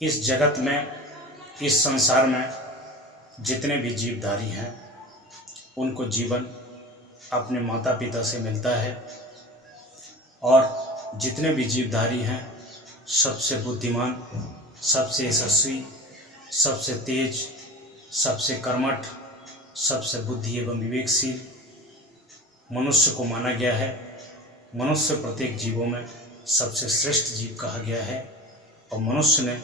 इस जगत में, इस संसार में जितने भी जीवधारी हैं उनको जीवन अपने माता पिता से मिलता है। और जितने भी जीवधारी हैं सबसे बुद्धिमान, सबसे यशस्वी, सबसे तेज, सबसे कर्मठ, सबसे बुद्धि एवं विवेकशील मनुष्य को माना गया है। मनुष्य प्रत्येक जीवों में सबसे श्रेष्ठ जीव कहा गया है और मनुष्य ने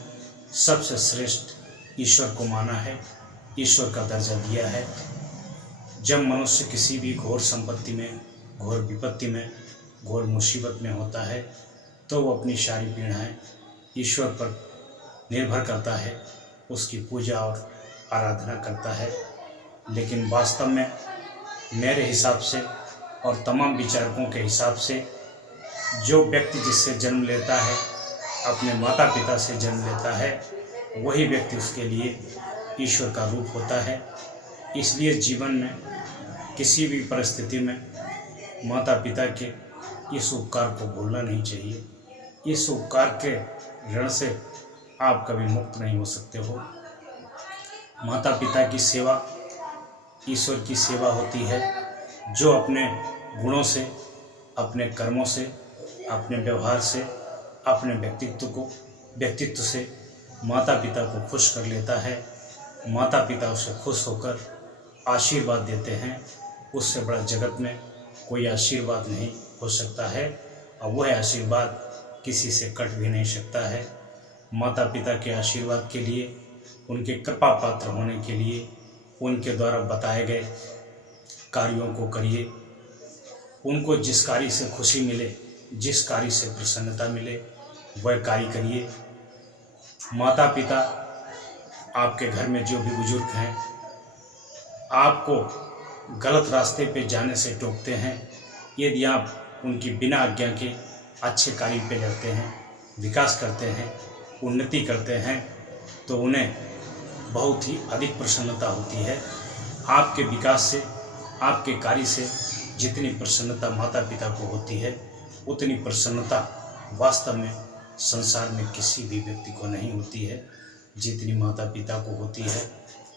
सबसे श्रेष्ठ ईश्वर को माना है, ईश्वर का दर्जा दिया है। जब मनुष्य किसी भी घोर संपत्ति में, घोर विपत्ति में, घोर मुसीबत में होता है तो वो अपनी सारी पीड़ाएं ईश्वर पर निर्भर करता है, उसकी पूजा और आराधना करता है। लेकिन वास्तव में मेरे हिसाब से और तमाम विचारकों के हिसाब से जो व्यक्ति जिससे जन्म लेता है, अपने माता पिता से जन्म लेता है, वही व्यक्ति उसके लिए ईश्वर का रूप होता है। इसलिए जीवन में किसी भी परिस्थिति में माता पिता के इस उपकार को भूलना नहीं चाहिए। इस उपकार के ऋण से आप कभी मुक्त नहीं हो सकते हो। माता पिता की सेवा ईश्वर की सेवा होती है। जो अपने गुणों से, अपने कर्मों से, अपने व्यवहार से, अपने व्यक्तित्व से माता पिता को खुश कर लेता है, माता पिता उसे खुश होकर आशीर्वाद देते हैं। उससे बड़ा जगत में कोई आशीर्वाद नहीं हो सकता है और वह आशीर्वाद किसी से कट भी नहीं सकता है। माता पिता के आशीर्वाद के लिए, उनके कृपा पात्र होने के लिए उनके द्वारा बताए गए कार्यों को करिए। उनको जिस कार्य से खुशी मिले, जिस कार्य से प्रसन्नता मिले, वह कार्य करिए। माता पिता, आपके घर में जो भी बुजुर्ग हैं, आपको गलत रास्ते पे जाने से टोकते हैं, यदि आप उनकी बिना आज्ञा के अच्छे कार्य पे लगते हैं, विकास करते हैं, उन्नति करते हैं, तो उन्हें बहुत ही अधिक प्रसन्नता होती है। आपके विकास से, आपके कार्य से जितनी प्रसन्नता माता पिता को होती है, उतनी प्रसन्नता वास्तव में संसार में किसी भी व्यक्ति को नहीं होती है जितनी माता पिता को होती है।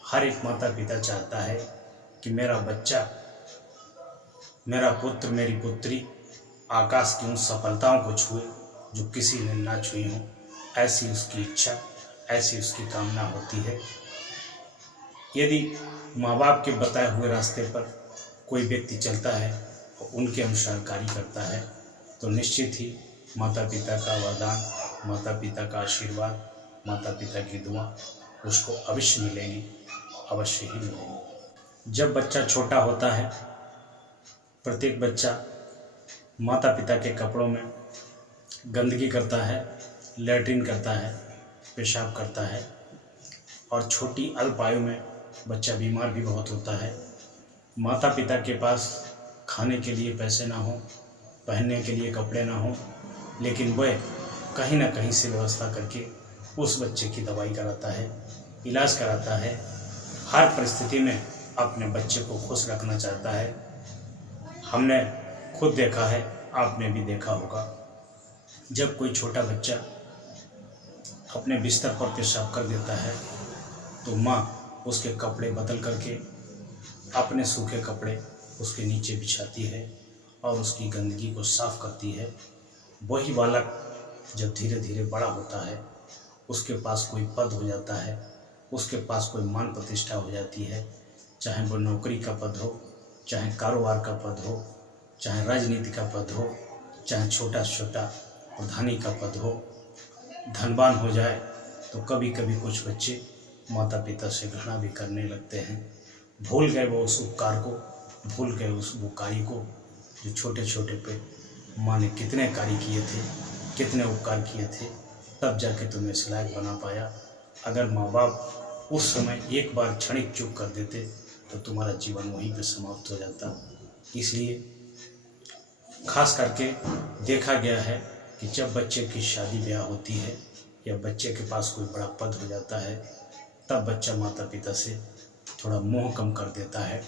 हर एक माता पिता चाहता है कि मेरा बच्चा, मेरा पुत्र, मेरी पुत्री आकाश की उन सफलताओं को छुए जो किसी ने ना छुई हो। ऐसी उसकी इच्छा, ऐसी उसकी कामना होती है। यदि माँ बाप के बताए हुए रास्ते पर कोई व्यक्ति चलता है और उनके अनुसार कार्य करता है तो निश्चित ही माता पिता का वरदान, माता पिता का आशीर्वाद, माता पिता की दुआ उसको अवश्य मिलेगी, अवश्य ही मिलेगी। जब बच्चा छोटा होता है, प्रत्येक बच्चा माता पिता के कपड़ों में गंदगी करता है, लैट्रिन करता है, पेशाब करता है और छोटी अल्प आयु में बच्चा बीमार भी बहुत होता है। माता पिता के पास खाने के लिए पैसे ना हो, पहनने के लिए कपड़े ना हो, लेकिन वह कहीं ना कहीं से व्यवस्था करके उस बच्चे की दवाई कराता है, इलाज कराता है। हर परिस्थिति में अपने बच्चे को खुश रखना चाहता है। हमने खुद देखा है, आपने भी देखा होगा, जब कोई छोटा बच्चा अपने बिस्तर पर पेशाब कर देता है तो माँ उसके कपड़े बदल करके अपने सूखे कपड़े उसके नीचे बिछाती है और उसकी गंदगी को साफ करती है। वही बालक जब धीरे धीरे बड़ा होता है, उसके पास कोई पद हो जाता है, उसके पास कोई मान प्रतिष्ठा हो जाती है, चाहे वो नौकरी का पद हो, चाहे कारोबार का पद हो, चाहे राजनीति का पद हो, चाहे छोटा छोटा प्रधानी का पद हो, धनवान हो जाए तो कभी कभी कुछ बच्चे माता पिता से घृणा भी करने लगते हैं। भूल गए वो उस उपकार को, भूल गए उस वो कार्य को जो छोटे छोटे पे माँ ने कितने कार्य किए थे, कितने उपकार किए थे, तब जाके तुम्हें इस लायक बना पाया। अगर माँ बाप उस समय एक बार क्षणिक चूक कर देते तो तुम्हारा जीवन वहीं पे समाप्त हो जाता। इसलिए खास करके देखा गया है कि जब बच्चे की शादी ब्याह होती है या बच्चे के पास कोई बड़ा पद हो जाता है, तब बच्चा माता पिता से थोड़ा मोह कम कर देता है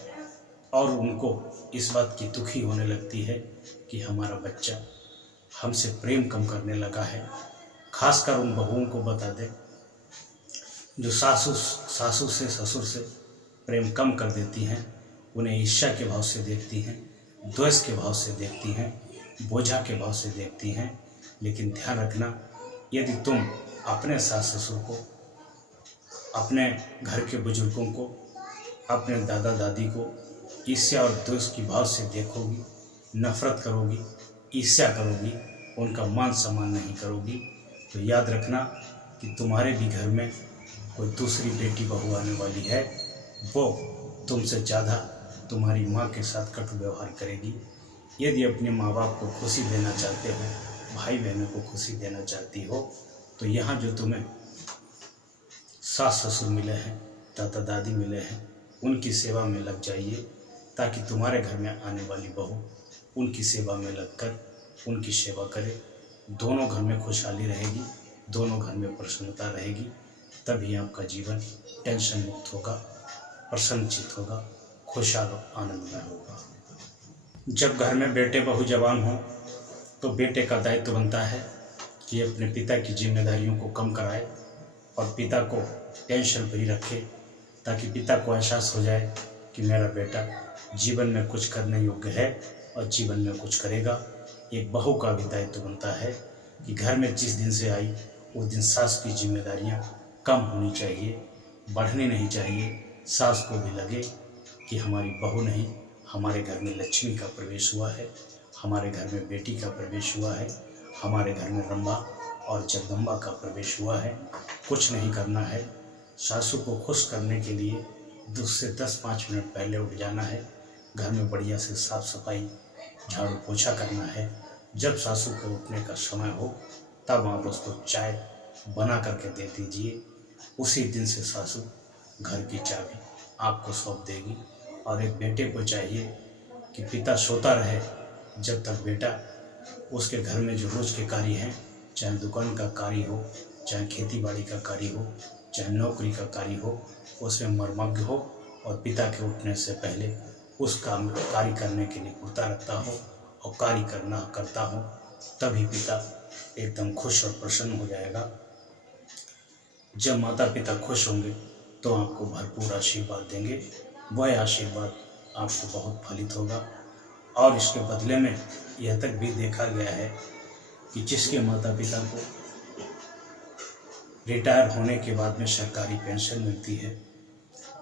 और उनको इस बात की दुखी होने लगती है कि हमारा बच्चा हमसे प्रेम कम करने लगा है। खासकर उन बहुओं को बता दें जो सासू सासू से ससुर से प्रेम कम कर देती हैं, उन्हें ईर्ष्या के भाव से देखती हैं, द्वेष के भाव से देखती हैं, बोझा के भाव से देखती हैं। लेकिन ध्यान रखना, यदि तुम अपने सास ससुर को, अपने घर के बुजुर्गों को, अपने दादा दादी को ईर्ष्या और द्वेष की भाव से देखोगी, नफरत करोगी, ईर्ष्या करोगी, उनका मान सम्मान नहीं करोगी, तो याद रखना कि तुम्हारे भी घर में कोई दूसरी बेटी बहू आने वाली है। वो तुमसे ज़्यादा तुम्हारी माँ के साथ कटु व्यवहार करेगी। यदि अपने माँ बाप को खुशी देना चाहते हो, भाई बहनों को खुशी देना चाहती हो, तो यहाँ जो तुम्हें सास ससुर मिले हैं, दादा दादी मिले हैं, उनकी सेवा में लग जाइए, ताकि तुम्हारे घर में आने वाली बहू उनकी सेवा में लगकर उनकी सेवा करे। दोनों घर में खुशहाली रहेगी, दोनों घर में प्रसन्नता रहेगी। तभी आपका जीवन टेंशन मुक्त होगा, प्रसन्नचित होगा, खुशहाल आनंदमय होगा। जब घर में बेटे बहू जवान हों, तो बेटे का दायित्व बनता है कि अपने पिता की जिम्मेदारियों को कम कराए और पिता को टेंशन फ्री रखे, ताकि पिता को एहसास हो जाए कि मेरा बेटा जीवन में कुछ करने योग्य है और जीवन में कुछ करेगा। एक बहू का भी दायित्व बनता है कि घर में जिस दिन से आई उस दिन सास की जिम्मेदारियां कम होनी चाहिए, बढ़नी नहीं चाहिए। सास को भी लगे कि हमारी बहू नहीं, हमारे घर में लक्ष्मी का प्रवेश हुआ है, हमारे घर में बेटी का प्रवेश हुआ है, हमारे घर में रंबा और जगदम्बा का प्रवेश हुआ है। कुछ नहीं करना है, सासू को खुश करने के लिए 2 से 10-5 मिनट पहले उठ जाना है। घर में बढ़िया से साफ सफाई, झाड़ू पोछा करना है। जब सासू को उठने का समय हो, तब आप उसको चाय बना करके दे दीजिए। उसी दिन से सासू घर की चाबी आपको सौंप देगी। और एक बेटे को चाहिए कि पिता सोता रहे जब तक बेटा उसके घर में जो रोज़ के कार्य हैं, चाहे दुकान का कार्य हो, चाहे खेती बाड़ी का कार्य हो, चाहे नौकरी का कार्य हो, उसमें मर्मज्ञ हो और पिता के उठने से पहले उस काम कार्य करने के लिए कुर्ता रखता हो और कार्य करता हो, तभी पिता एकदम खुश और प्रसन्न हो जाएगा। जब माता पिता खुश होंगे तो आपको भरपूर आशीर्वाद देंगे। वह आशीर्वाद आपको बहुत फलित होगा। और इसके बदले में यह तक भी देखा गया है कि जिसके माता पिता को रिटायर होने के बाद में सरकारी पेंशन मिलती है,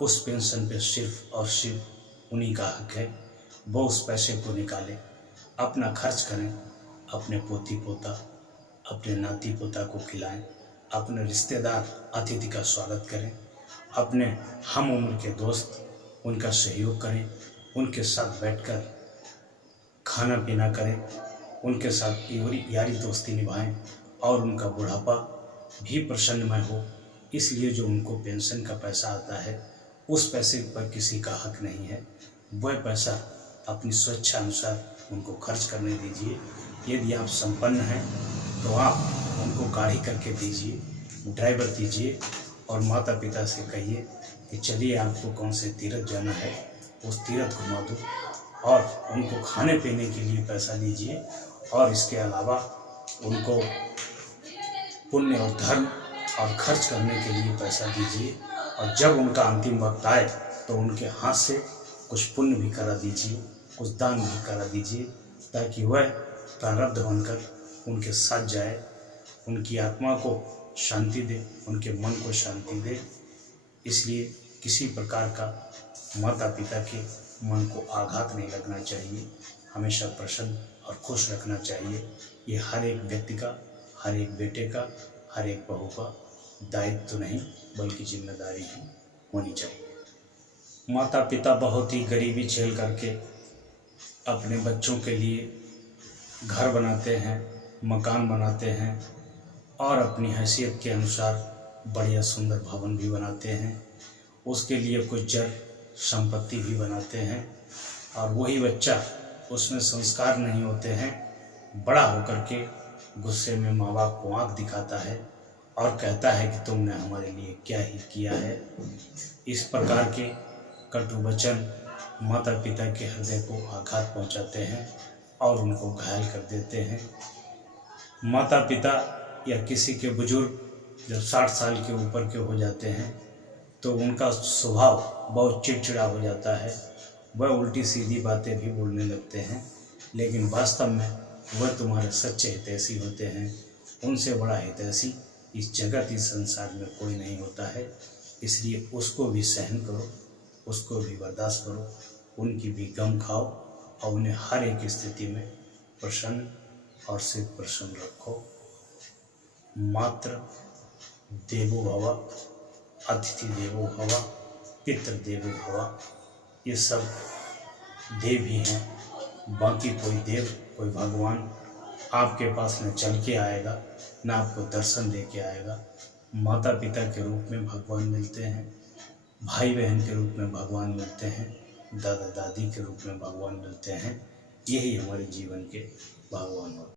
उस पेंशन पे सिर्फ और सिर्फ उन्हीं का हक है। वो उस पैसे को निकालें, अपना खर्च करें, अपने पोती पोता, अपने नाती पोता को खिलाएं, अपने रिश्तेदार अतिथि का स्वागत करें, अपने हम उम्र के दोस्त उनका सहयोग करें, उनके साथ बैठकर खाना पीना करें, उनके साथ यारी दोस्ती निभाएं और उनका बुढ़ापा भी प्रसन्नमय हो। इसलिए जो उनको पेंशन का पैसा आता है, उस पैसे पर किसी का हक नहीं है। वह पैसा अपनी स्वेच्छा अनुसार उनको खर्च करने दीजिए। यदि आप संपन्न हैं तो आप उनको गाड़ी करके दीजिए, ड्राइवर दीजिए और माता पिता से कहिए कि चलिए आपको कौन से तीर्थ जाना है, उस तीर्थ घुमा दो और उनको खाने पीने के लिए पैसा दीजिए। और इसके अलावा उनको पुण्य और धर्म और खर्च करने के लिए पैसा दीजिए। और जब उनका अंतिम वक्त आए तो उनके हाथ से कुछ पुण्य भी करा दीजिए, कुछ दान भी करा दीजिए, ताकि वह प्रारब्ध बनकर उनके साथ जाए, उनकी आत्मा को शांति दे, उनके मन को शांति दे। इसलिए किसी प्रकार का माता पिता के मन को आघात नहीं लगना चाहिए, हमेशा प्रसन्न और खुश रखना चाहिए। ये हर एक व्यक्ति का, हर एक बेटे का, हर एक बहू का दायित्व तो नहीं बल्कि जिम्मेदारी ही होनी चाहिए। माता पिता बहुत ही गरीबी झेल करके अपने बच्चों के लिए घर बनाते हैं, मकान बनाते हैं और अपनी हैसियत के अनुसार बढ़िया सुंदर भवन भी बनाते हैं। उसके लिए कुछ जड़ संपत्ति भी बनाते हैं और वही बच्चा, उसमें संस्कार नहीं होते हैं, बड़ा होकर के गुस्से में माँ बाप को आँख दिखाता है और कहता है कि तुमने हमारे लिए क्या ही किया है। इस प्रकार के कटु वचन माता पिता के हृदय को आघात पहुंचाते हैं और उनको घायल कर देते हैं। माता पिता या किसी के बुजुर्ग जब 60 साल के ऊपर के हो जाते हैं तो उनका स्वभाव बहुत चिड़चिड़ा हो जाता है, वह उल्टी सीधी बातें भी बोलने लगते हैं, लेकिन वास्तव में वह तुम्हारे सच्चे हितैषी होते हैं। उनसे बड़ा हितैषी इस जगत इस संसार में कोई नहीं होता है। इसलिए उसको भी सहन करो, उसको भी बर्दाश्त करो, उनकी भी गम खाओ और उन्हें हर एक स्थिति में प्रसन्न और सिर्फ प्रसन्न रखो। मात्र देवो भव, अतिथि देवो भव, पितृ देवो भव, ये सब देव ही हैं। बाकी कोई देव, कोई भगवान आपके पास न चल के आएगा, न आपको दर्शन दे के आएगा। माता पिता के रूप में भगवान मिलते हैं, भाई बहन के रूप में भगवान मिलते हैं, दादा दादी के रूप में भगवान मिलते हैं। यही हमारे जीवन के भगवान होते हैं।